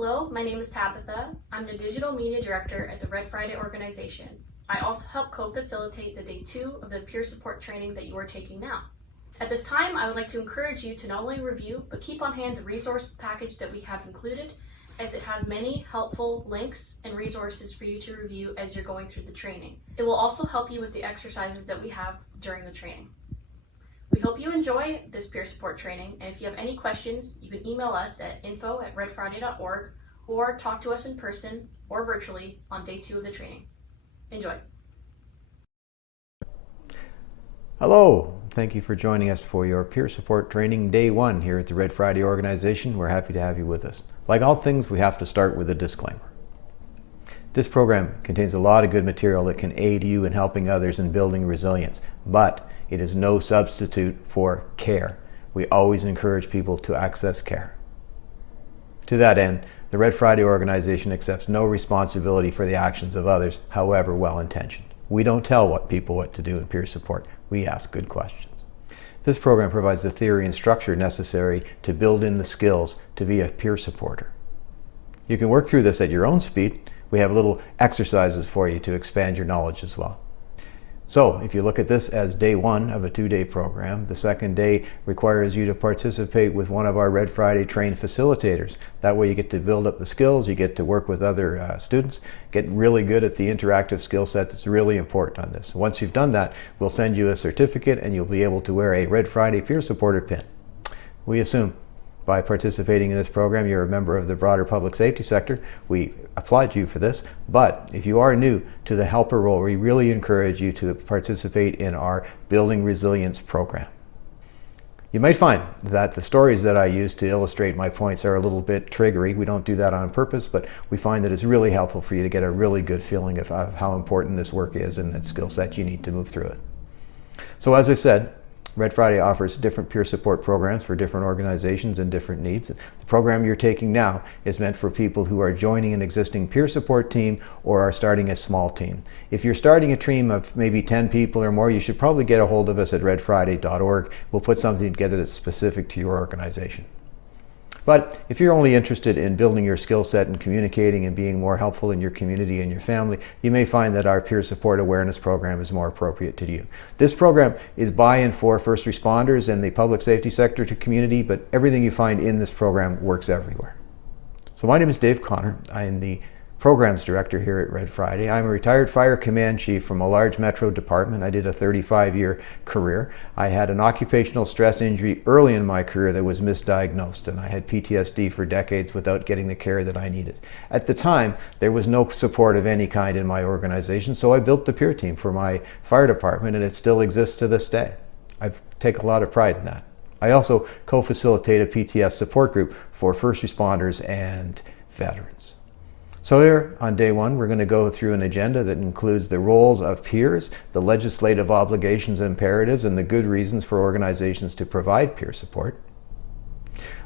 Hello, my name is Tabitha. I'm the Digital Media Director at the Red Friday organization. I also help co-facilitate the day 2 of the peer support training that you are taking now. At this time, I would like to encourage you to not only review, but keep on hand the resource package that we have included, as it has many helpful links and resources for you to review as you're going through the training. It will also help you with the exercises that we have during the training. We hope you enjoy this peer support training, and if you have any questions, you can email us at info@redfriday.org or talk to us in person or virtually on day 2 of the training. Enjoy. Hello, thank you for joining us for your peer support training day 1 here at the Red Friday organization. We're happy to have you with us. Like all things, we have to start with a disclaimer. This program contains a lot of good material that can aid you in helping others in building resilience, but it is no substitute for care. We always encourage people to access care. To that end, the Red Friday organization accepts no responsibility for the actions of others, however well-intentioned. We don't tell people what to do in peer support. We ask good questions. This program provides the theory and structure necessary to build in the skills to be a peer supporter. You can work through this at your own speed. We have little exercises for you to expand your knowledge as well. So if you look at this as day 1 of a 2-day program, the second day requires you to participate with one of our Red Friday trained facilitators. That way you get to build up the skills, you get to work with other students, get really good at the interactive skill set that's really important on this. Once you've done that, we'll send you a certificate and you'll be able to wear a Red Friday peer supporter pin. We assume by participating in this program, you're a member of the broader public safety sector. We applaud you for this, but if you are new to the helper role, we really encourage you to participate in our Building Resilience program. You might find that the stories that I use to illustrate my points are a little bit triggery. We don't do that on purpose, but we find that it's really helpful for you to get a really good feeling of how important this work is and the skill set you need to move through it. So as I said, Red Friday offers different peer support programs for different organizations and different needs. The program you're taking now is meant for people who are joining an existing peer support team or are starting a small team. If you're starting a team of maybe 10 people or more, you should probably get a hold of us at redfriday.org. We'll put something together that's specific to your organization. But if you're only interested in building your skill set and communicating and being more helpful in your community and your family, you may find that our peer support awareness program is more appropriate to you. This program is by and for first responders and the public safety sector to community, but everything you find in this program works everywhere. So my name is Dave Connor. I am the Programs Director here at Red Friday. I'm a retired Fire Command Chief from a large metro department. I did a 35-year career. I had an occupational stress injury early in my career that was misdiagnosed, and I had PTSD for decades without getting the care that I needed. At the time, there was no support of any kind in my organization, so I built the peer team for my fire department, and it still exists to this day. I take a lot of pride in that. I also co-facilitate a PTS support group for first responders and veterans. So here on day 1, we're going to go through an agenda that includes the roles of peers, the legislative obligations and imperatives, and the good reasons for organizations to provide peer support.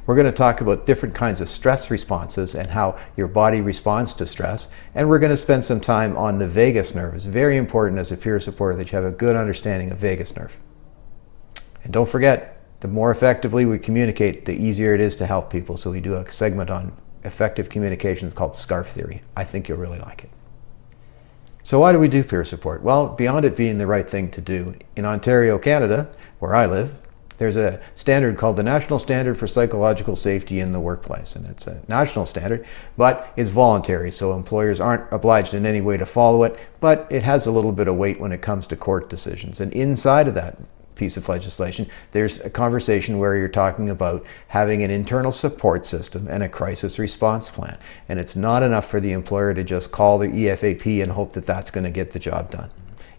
We're going to talk about different kinds of stress responses and how your body responds to stress. And we're going to spend some time on the vagus nerve. It's very important as a peer supporter that you have a good understanding of vagus nerve. And don't forget, the more effectively we communicate, the easier it is to help people. So we do a segment on effective communication called SCARF theory. I think you'll really like it. So why do we do peer support? Well, beyond it being the right thing to do, in Ontario, Canada, where I live, there's a standard called the National Standard for Psychological Safety in the Workplace. And it's a national standard, but it's voluntary, so employers aren't obliged in any way to follow it, but it has a little bit of weight when it comes to court decisions. And inside of that piece of legislation, there's a conversation where you're talking about having an internal support system and a crisis response plan. And it's not enough for the employer to just call the EFAP and hope that that's going to get the job done.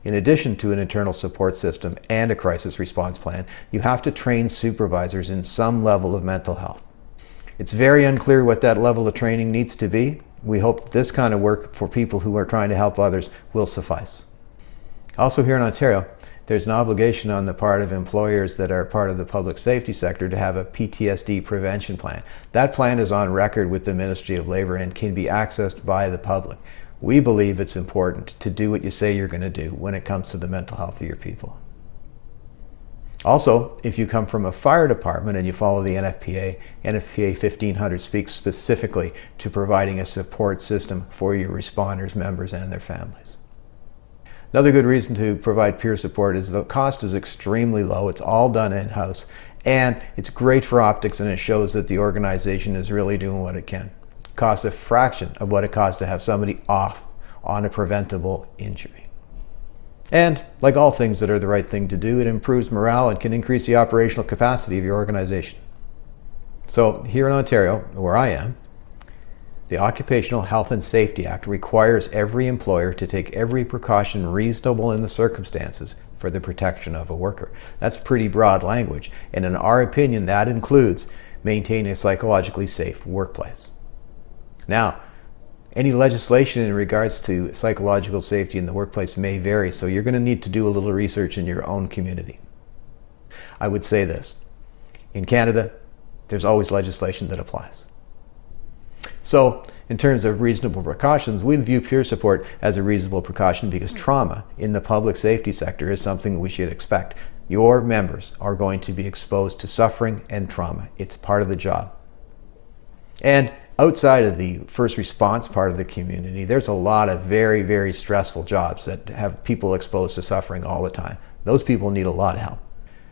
In addition to an internal support system and a crisis response plan, you have to train supervisors in some level of mental health. It's very unclear what that level of training needs to be. We hope this kind of work for people who are trying to help others will suffice. Also here in Ontario, there's an obligation on the part of employers that are part of the public safety sector to have a PTSD prevention plan. That plan is on record with the Ministry of Labour and can be accessed by the public. We believe it's important to do what you say you're going to do when it comes to the mental health of your people. Also, if you come from a fire department and you follow the NFPA, NFPA 1500 speaks specifically to providing a support system for your responders, members, and their families. Another good reason to provide peer support is the cost is extremely low. It's all done in-house, and it's great for optics, and it shows that the organization is really doing what it can. It costs a fraction of what it costs to have somebody off on a preventable injury. And like all things that are the right thing to do, it improves morale and can increase the operational capacity of your organization. So here in Ontario, where I am, the Occupational Health and Safety Act requires every employer to take every precaution reasonable in the circumstances for the protection of a worker. That's pretty broad language, and in our opinion, that includes maintaining a psychologically safe workplace. Now, any legislation in regards to psychological safety in the workplace may vary, so you're going to need to do a little research in your own community. I would say this: in Canada, there's always legislation that applies. So, in terms of reasonable precautions, we view peer support as a reasonable precaution because trauma in the public safety sector is something we should expect. Your members are going to be exposed to suffering and trauma. It's part of the job. And outside of the first response part of the community, there's a lot of very, very stressful jobs that have people exposed to suffering all the time. Those people need a lot of help.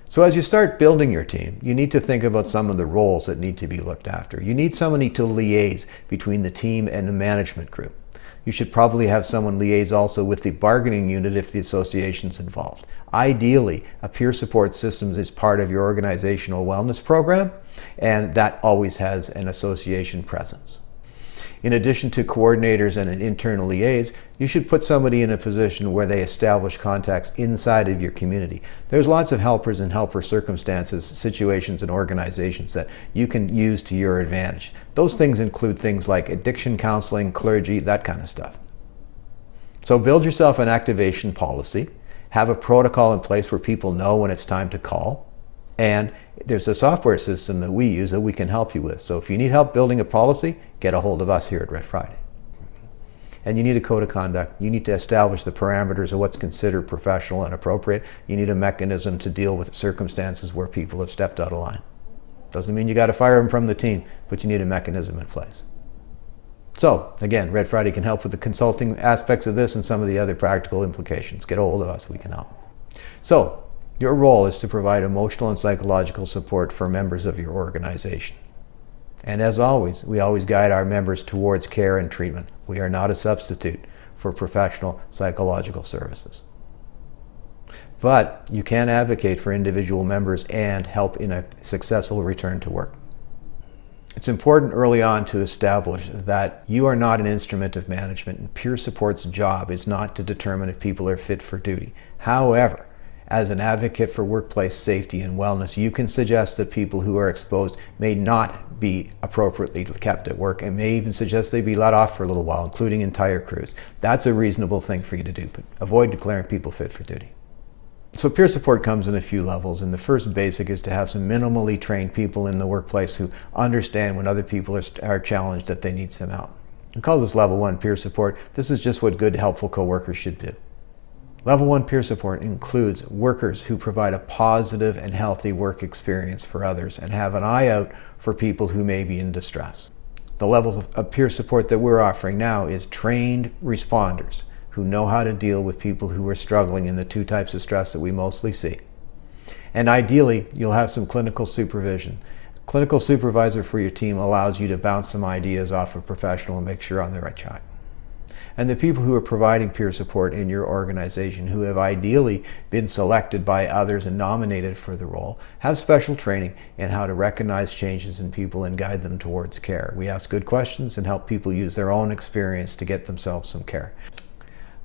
So as you start building your team, you need to think about some of the roles that need to be looked after. You need somebody to liaise between the team and the management group. You should probably have someone liaise also with the bargaining unit if the association's involved. Ideally, a peer support system is part of your organizational wellness program, and that always has an association presence. In addition to coordinators and an internal liaise, you should put somebody in a position where they establish contacts inside of your community. There's lots of helpers and helper circumstances, situations, and organizations that you can use to your advantage. Those things include things like addiction counseling, clergy, that kind of stuff. So build yourself an activation policy, have a protocol in place where people know when it's time to call, and there's a software system that we use that we can help you with. So if you need help building a policy, get a hold of us here at Red Friday. And you need a code of conduct. You need to establish the parameters of what's considered professional and appropriate. You need a mechanism to deal with circumstances where people have stepped out of line. Doesn't mean you got to fire them from the team, but you need a mechanism in place. So again, Red Friday can help with the consulting aspects of this and some of the other practical implications. Get a hold of us, we can help. So your role is to provide emotional and psychological support for members of your organization. And as always, we always guide our members towards care and treatment. We are not a substitute for professional psychological services. But you can advocate for individual members and help in a successful return to work. It's important early on to establish that you are not an instrument of management, and peer support's job is not to determine if people are fit for duty. However, as an advocate for workplace safety and wellness, you can suggest that people who are exposed may not be appropriately kept at work, and may even suggest they be let off for a little while, including entire crews. That's a reasonable thing for you to do, but avoid declaring people fit for duty. So peer support comes in a few levels, and the first basic is to have some minimally trained people in the workplace who understand when other people are challenged that they need some help. We call this level 1 peer support. This is just what good, helpful coworkers should do. Level 1 peer support includes workers who provide a positive and healthy work experience for others and have an eye out for people who may be in distress. The level of peer support that we're offering now is trained responders who know how to deal with people who are struggling in the two types of stress that we mostly see. And ideally, you'll have some clinical supervision. Clinical supervisor for your team allows you to bounce some ideas off a professional and make sure you're on the right track. And the people who are providing peer support in your organization, who have ideally been selected by others and nominated for the role, have special training in how to recognize changes in people and guide them towards care. We ask good questions and help people use their own experience to get themselves some care.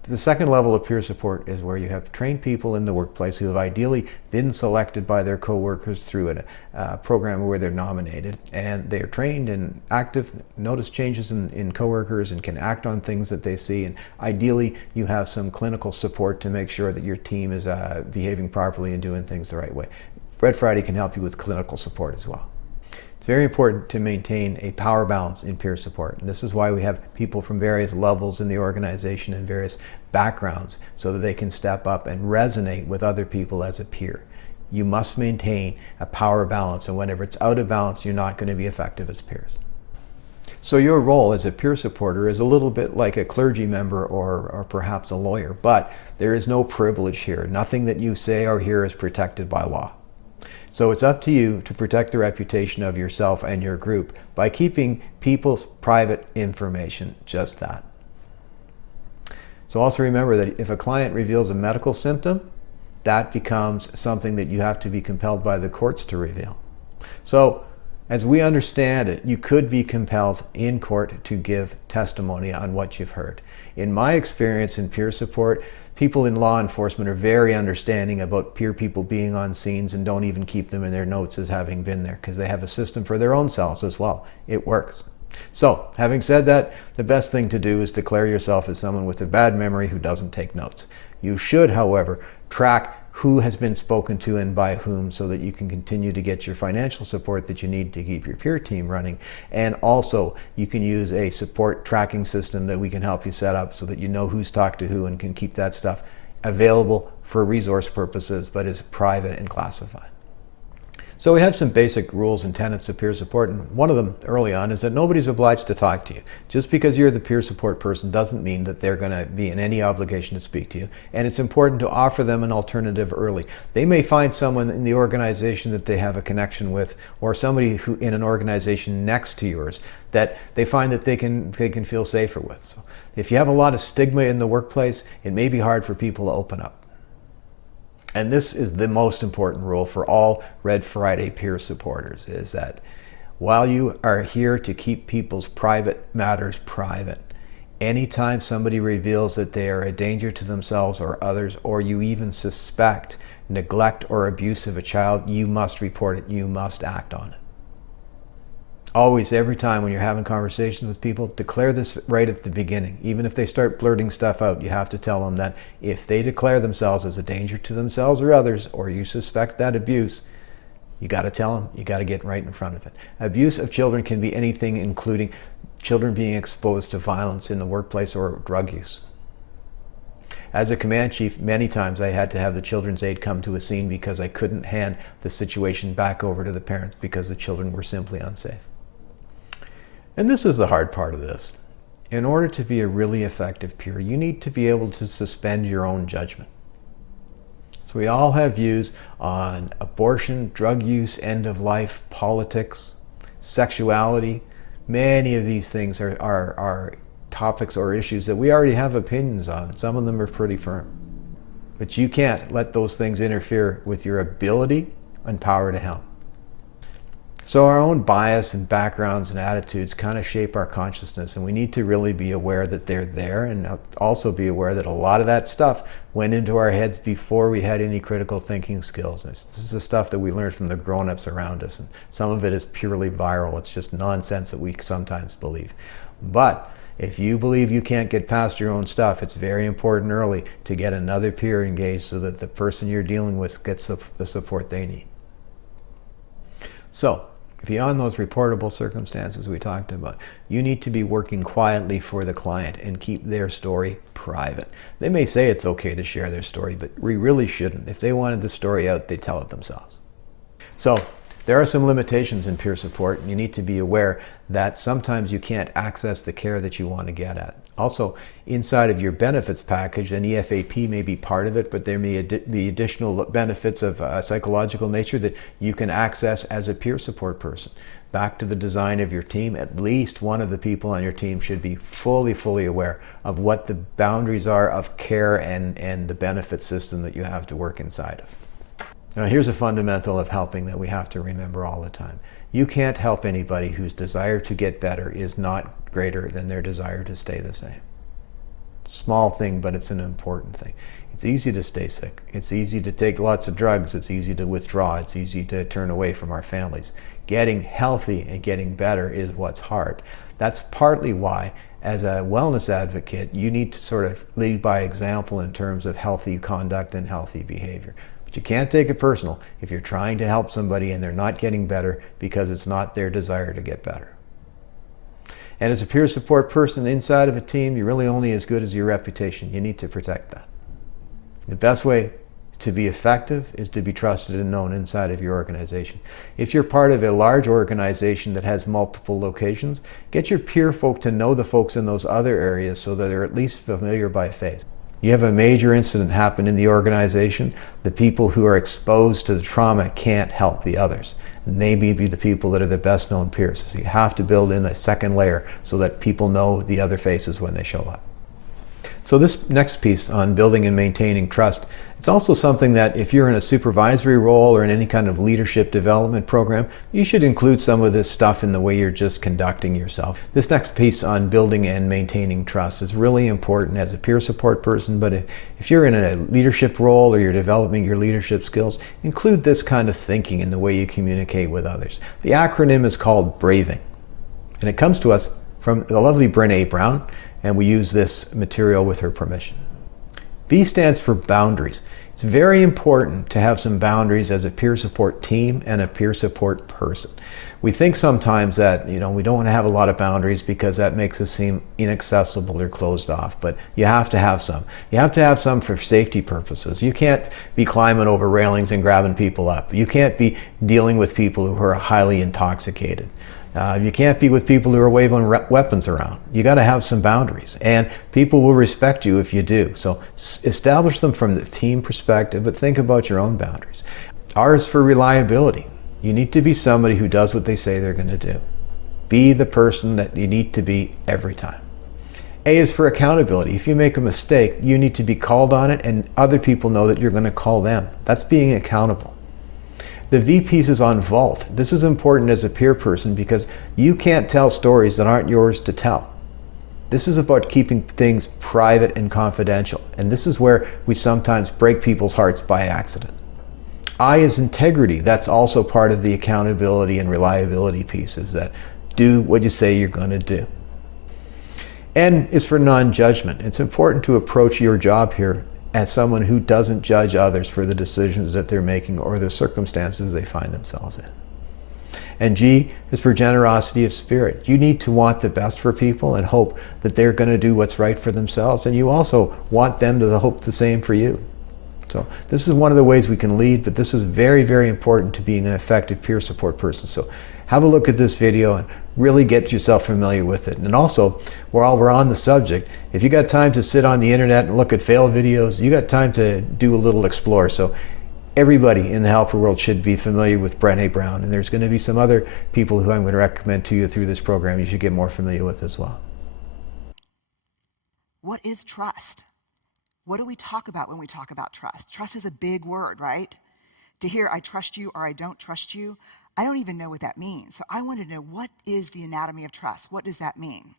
The second level of peer support is where you have trained people in the workplace who have ideally been selected by their coworkers through a program where they're nominated, and they're trained and active, notice changes in coworkers and can act on things that they see, and ideally you have some clinical support to make sure that your team is behaving properly and doing things the right way. Red Friday can help you with clinical support as well. It's very important to maintain a power balance in peer support, and this is why we have people from various levels in the organization and various backgrounds so that they can step up and resonate with other people as a peer. You must maintain a power balance, and whenever it's out of balance, you're not going to be effective as peers. So your role as a peer supporter is a little bit like a clergy member or perhaps a lawyer, but there is no privilege here. Nothing that you say or hear is protected by law. So it's up to you to protect the reputation of yourself and your group by keeping people's private information, just that. So also remember that if a client reveals a medical symptom, that becomes something that you have to be compelled by the courts to reveal. So as we understand it, you could be compelled in court to give testimony on what you've heard. In my experience in peer support, people in law enforcement are very understanding about peer people being on scenes and don't even keep them in their notes as having been there because they have a system for their own selves as well. It works. So, having said that, the best thing to do is declare yourself as someone with a bad memory who doesn't take notes. You should, however, track who has been spoken to and by whom so that you can continue to get your financial support that you need to keep your peer team running. And also, you can use a support tracking system that we can help you set up so that you know who's talked to who and can keep that stuff available for resource purposes, but is private and classified. So we have some basic rules and tenets of peer support, and one of them early on is that nobody's obliged to talk to you. Just because you're the peer support person doesn't mean that they're going to be in any obligation to speak to you, and it's important to offer them an alternative early. They may find someone in the organization that they have a connection with, or somebody who in an organization next to yours that they find that they can feel safer with. So if you have a lot of stigma in the workplace, it may be hard for people to open up. And this is the most important rule for all Red Friday peer supporters, is that while you are here to keep people's private matters private, anytime somebody reveals that they are a danger to themselves or others, or you even suspect neglect or abuse of a child, you must report it. You must act on it. Always, every time when you're having conversations with people, declare this right at the beginning. Even if they start blurting stuff out, you have to tell them that if they declare themselves as a danger to themselves or others, or you suspect that abuse, you got to tell them, you got to get right in front of it. Abuse of children can be anything, including children being exposed to violence in the workplace or drug use. As a command chief, many times I had to have the children's aid come to a scene because I couldn't hand the situation back over to the parents because the children were simply unsafe. And this is the hard part of this. In order to be a really effective peer, you need to be able to suspend your own judgment. So we all have views on abortion, drug use, end of life, politics, sexuality. Many of these things are topics or issues that we already have opinions on. Some of them are pretty firm. But you can't let those things interfere with your ability and power to help. So our own bias and backgrounds and attitudes kind of shape our consciousness, and we need to really be aware that they're there, and also be aware that a lot of that stuff went into our heads before we had any critical thinking skills. This is the stuff that we learned from the grown-ups around us, and some of it is purely viral. It's just nonsense that we sometimes believe. But if you believe you can't get past your own stuff, it's very important early to get another peer engaged so that the person you're dealing with gets the support they need. So, beyond those reportable circumstances we talked about, you need to be working quietly for the client and keep their story private. They may say it's okay to share their story, but we really shouldn't. If they wanted the story out, they'd tell it themselves. So there are some limitations in peer support, and you need to be aware that sometimes you can't access the care that you want to get at. Also, inside of your benefits package, an EFAP may be part of it, but there may be additional benefits of a psychological nature that you can access as a peer support person. Back to the design of your team, at least one of the people on your team should be fully aware of what the boundaries are of care and the benefit system that you have to work inside of. Now, here's a fundamental of helping that we have to remember all the time. You can't help anybody whose desire to get better is not greater than their desire to stay the same. Small thing, but it's an important thing. It's easy to stay sick. It's easy to take lots of drugs. It's easy to withdraw. It's easy to turn away from our families. Getting healthy and getting better is what's hard. That's partly why, as a wellness advocate, you need to sort of lead by example in terms of healthy conduct and healthy behavior. But you can't take it personal if you're trying to help somebody and they're not getting better because it's not their desire to get better. And as a peer support person inside of a team, you're really only as good as your reputation. You need to protect that. The best way to be effective is to be trusted and known inside of your organization. If you're part of a large organization that has multiple locations, get your peer folk to know the folks in those other areas so that they're at least familiar by face. You have a major incident happen in the organization, the people who are exposed to the trauma can't help the others. And they may be the people that are the best known peers. So you have to build in a second layer so that people know the other faces when they show up. So this next piece on building and maintaining trust, it's also something that if you're in a supervisory role or in any kind of leadership development program, you should include some of this stuff in the way you're just conducting yourself. This next piece on building and maintaining trust is really important as a peer support person, but if you're in a leadership role or you're developing your leadership skills, include this kind of thinking in the way you communicate with others. The acronym is called BRAVING, and it comes to us from the lovely Brené Brown, and we use this material with her permission. B stands for boundaries. It's very important to have some boundaries as a peer support team and a peer support person. We think sometimes that, we don't want to have a lot of boundaries because that makes us seem inaccessible or closed off, but you have to have some. You have to have some for safety purposes. You can't be climbing over railings and grabbing people up. You can't be dealing with people who are highly intoxicated. You can't be with people who are waving weapons around. You got to have some boundaries, and people will respect you if you do. So establish them from the team perspective, but think about your own boundaries. R is for reliability. You need to be somebody who does what they say they're going to do. Be the person that you need to be every time. A is for accountability. If you make a mistake, you need to be called on it, and other people know that you're going to call them. That's being accountable. The V piece is on vault. This is important as a peer person because you can't tell stories that aren't yours to tell. This is about keeping things private and confidential, and this is where we sometimes break people's hearts by accident. I is integrity. That's also part of the accountability and reliability pieces, that do what you say you're going to do. N is for non-judgment. It's important to approach your job here as someone who doesn't judge others for the decisions that they're making or the circumstances they find themselves in. And G is for generosity of spirit. You need to want the best for people and hope that they're going to do what's right for themselves, and you also want them to hope the same for you. So this is one of the ways we can lead, but this is very, very important to being an effective peer support person. So have a look at this video and really get yourself familiar with it. And also, while we're on the subject, if you got time to sit on the internet and look at fail videos, you got time to do a little explore. So everybody in the helper world should be familiar with Brené Brown, and there's going to be some other people who I'm going to recommend to you through this program you should get more familiar with as well. What is trust? What do we talk about when we talk about trust? Trust is a big word, right? To hear I trust you or I don't trust you, I don't even know what that means. So I wanted to know, what is the anatomy of trust? What does that mean?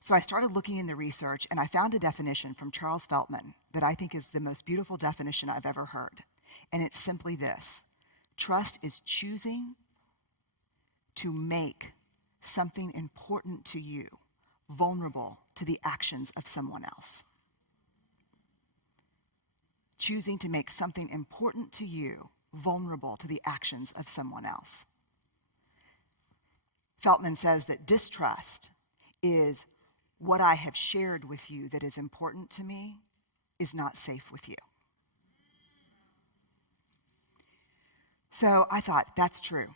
So I started looking in the research, and I found a definition from Charles Feltman that I think is the most beautiful definition I've ever heard. And it's simply this: trust is choosing to make something important to you vulnerable to the actions of someone else. Choosing to make something important to you vulnerable to the actions of someone else. Feltman says that distrust is what I have shared with you that is important to me is not safe with you. So I thought, that's true.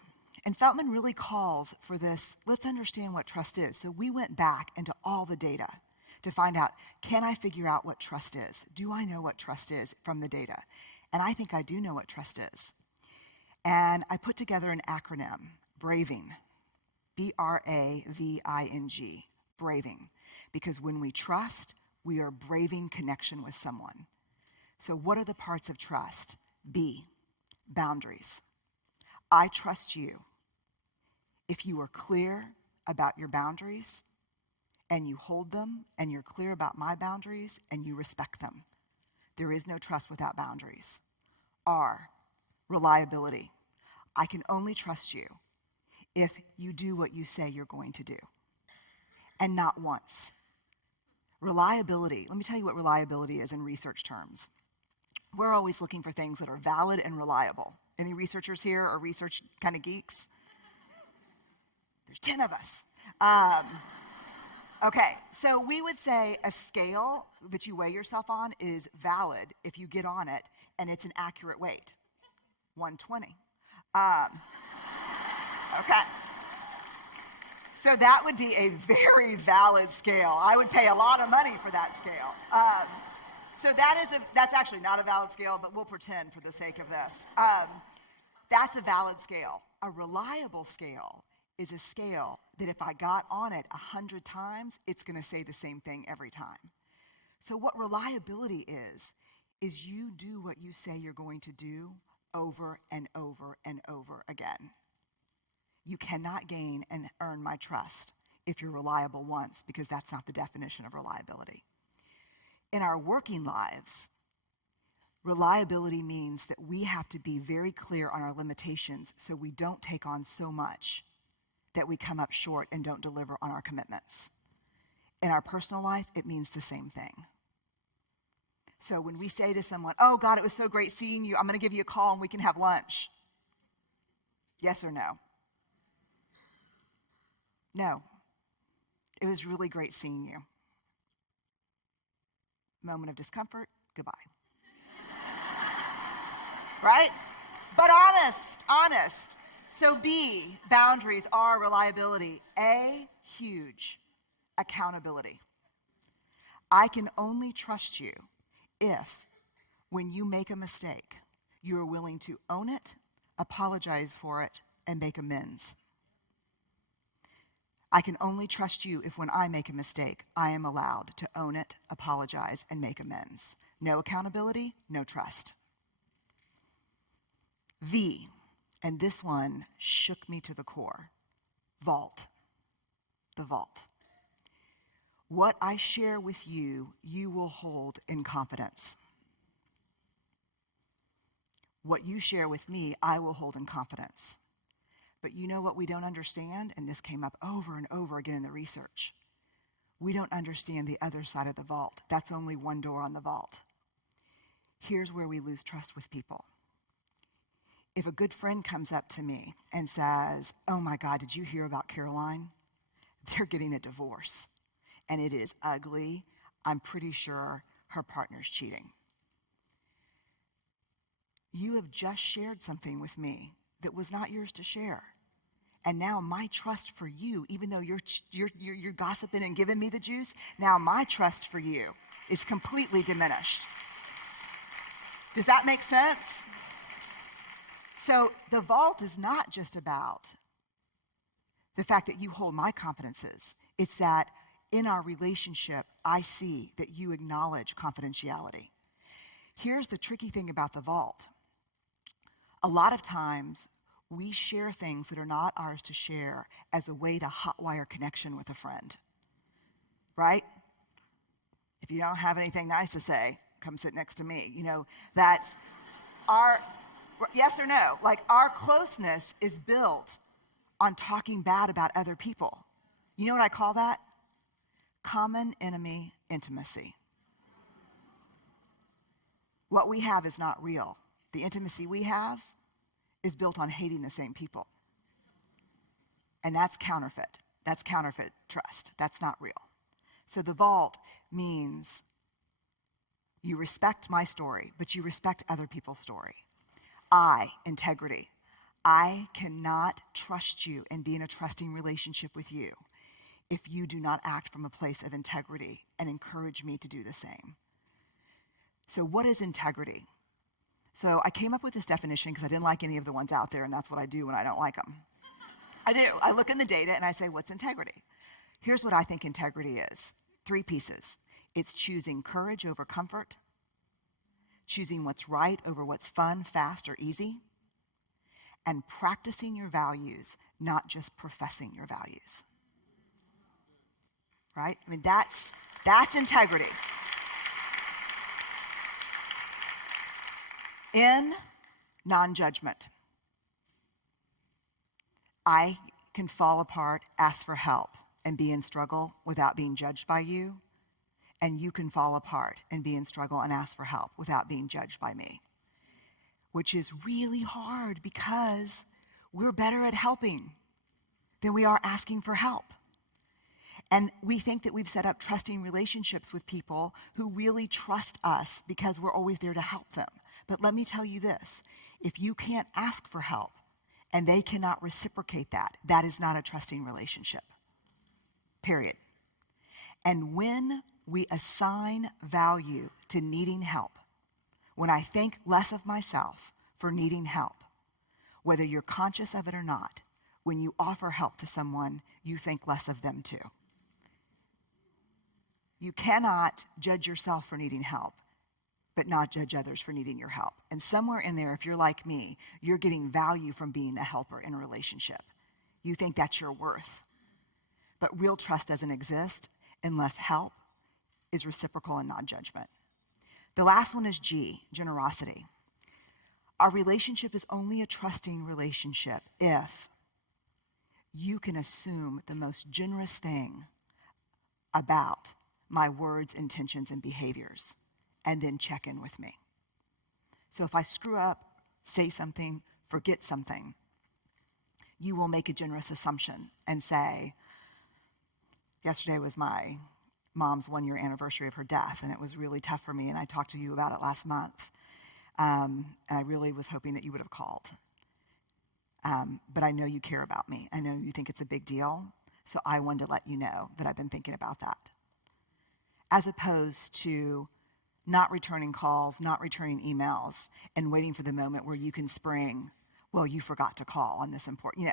And Feltman really calls for this, let's understand what trust is. So we went back into all the data to find out, can I figure out what trust is? Do I know what trust is from the data? And I think I do know what trust is. And I put together an acronym, BRAVING, B-R-A-V-I-N-G, BRAVING, because when we trust, we are braving connection with someone. So what are the parts of trust? B, boundaries. I trust you if you are clear about your boundaries and you hold them, and you're clear about my boundaries and you respect them. There is no trust without boundaries. R, reliability. I can only trust you if you do what you say you're going to do, and not once. Reliability, let me tell you what reliability is in research terms. We're always looking for things that are valid and reliable. Any researchers here or research kind of geeks? There's 10 of us. Okay, so we would say a scale that you weigh yourself on is valid if you get on it and it's an accurate weight. 120. Okay. So that would be a very valid scale. I would pay a lot of money for that scale. So that's actually not a valid scale, but we'll pretend for the sake of this. That's a valid scale. A reliable scale is a scale that if I got on it 100 times, it's going to say the same thing every time. So what reliability is you do what you say you're going to do over and over and over again. You cannot gain and earn my trust if you're reliable once, because that's not the definition of reliability. In our working lives, reliability means that we have to be very clear on our limitations so we don't take on so much that we come up short and don't deliver on our commitments. In our personal life, it means the same thing. So when we say to someone, oh God, it was so great seeing you, I'm going to give you a call and we can have lunch. Yes or no? No. It was really great seeing you. Moment of discomfort, goodbye. Right? But honest. So B, boundaries are reliability. A, huge, accountability. I can only trust you if, when you make a mistake, you are willing to own it, apologize for it, and make amends. I can only trust you if when I make a mistake, I am allowed to own it, apologize, and make amends. No accountability, no trust. V, and this one shook me to the core. Vault. The vault. What I share with you, you will hold in confidence. What you share with me, I will hold in confidence. But you know what we don't understand? And this came up over and over again in the research. We don't understand the other side of the vault. That's only one door on the vault. Here's where we lose trust with people. If a good friend comes up to me and says, oh my God, did you hear about Caroline? They're getting a divorce. And it is ugly. I'm pretty sure her partner's cheating. You have just shared something with me that was not yours to share. And now my trust for you, even though you're gossiping and giving me the juice, now my trust for you is completely diminished. Does that make sense? So the vault is not just about the fact that you hold my confidences. It's that in our relationship, I see that you acknowledge confidentiality. Here's the tricky thing about the vault. A lot of times, we share things that are not ours to share as a way to hotwire connection with a friend. Right? If you don't have anything nice to say, come sit next to me. You know, that's our, yes or no? Like our closeness is built on talking bad about other people. You know what I call that? Common enemy intimacy. What we have is not real. The intimacy we have is built on hating the same people. And that's counterfeit. That's counterfeit trust. That's not real. So the vault means you respect my story, but you respect other people's story. Integrity. I cannot trust you and be in a trusting relationship with you if you do not act from a place of integrity and encourage me to do the same. So what is integrity? So I came up with this definition because I didn't like any of the ones out there, and that's what I do when I don't like them. I do. I look in the data and I say, what's integrity? Here's what I think integrity is. 3 pieces. It's choosing courage over comfort, choosing what's right over what's fun, fast, or easy, and practicing your values, not just professing your values. Right? I mean, that's integrity. In non-judgment, I can fall apart, ask for help, and be in struggle without being judged by you. And you can fall apart and be in struggle and ask for help without being judged by me. Which is really hard because we're better at helping than we are asking for help. And we think that we've set up trusting relationships with people who really trust us because we're always there to help them. But let me tell you this, if you can't ask for help and they cannot reciprocate that, that is not a trusting relationship. Period. And when we assign value to needing help, when I think less of myself for needing help, whether you're conscious of it or not, when you offer help to someone, you think less of them too. You cannot judge yourself for needing help, but not judge others for needing your help. And somewhere in there, if you're like me, you're getting value from being a helper in a relationship. You think that's your worth. But real trust doesn't exist unless help is reciprocal and non-judgment. The last one is G, generosity. Our relationship is only a trusting relationship if you can assume the most generous thing about my words, intentions, and behaviors, and then check in with me. So if I screw up, say something, forget something, you will make a generous assumption and say, yesterday was my mom's 1-year anniversary of her death, and it was really tough for me, and I talked to you about it last month. And I really was hoping that you would have called. But I know you care about me. I know you think it's a big deal, so I wanted to let you know that I've been thinking about that. As opposed to not returning calls, not returning emails, and waiting for the moment where you can spring, well, you forgot to call on this important,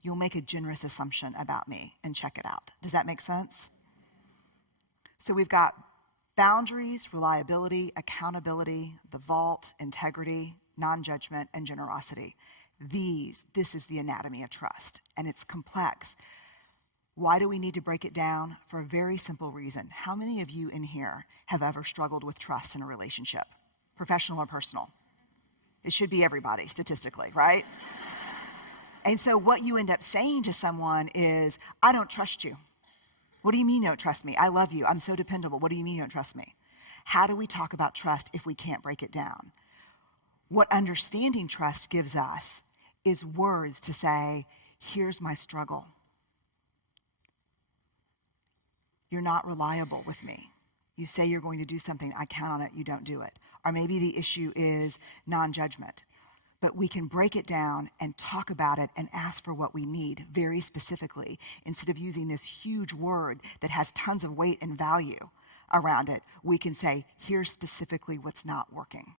you'll make a generous assumption about me and check it out. Does that make sense? So we've got boundaries, reliability, accountability, the vault, integrity, non-judgment, and generosity. This is the anatomy of trust, and it's complex. Why do we need to break it down? For a very simple reason. How many of you in here have ever struggled with trust in a relationship, professional or personal? It should be everybody, statistically, right? And so what you end up saying to someone is, I don't trust you. What do you mean you don't trust me? I love you. I'm so dependable. What do you mean you don't trust me? How do we talk about trust if we can't break it down? What understanding trust gives us is words to say, here's my struggle. You're not reliable with me. You say you're going to do something, I count on it, you don't do it. Or maybe the issue is non-judgment. But we can break it down and talk about it and ask for what we need very specifically instead of using this huge word that has tons of weight and value around it. We can say, here's specifically what's not working.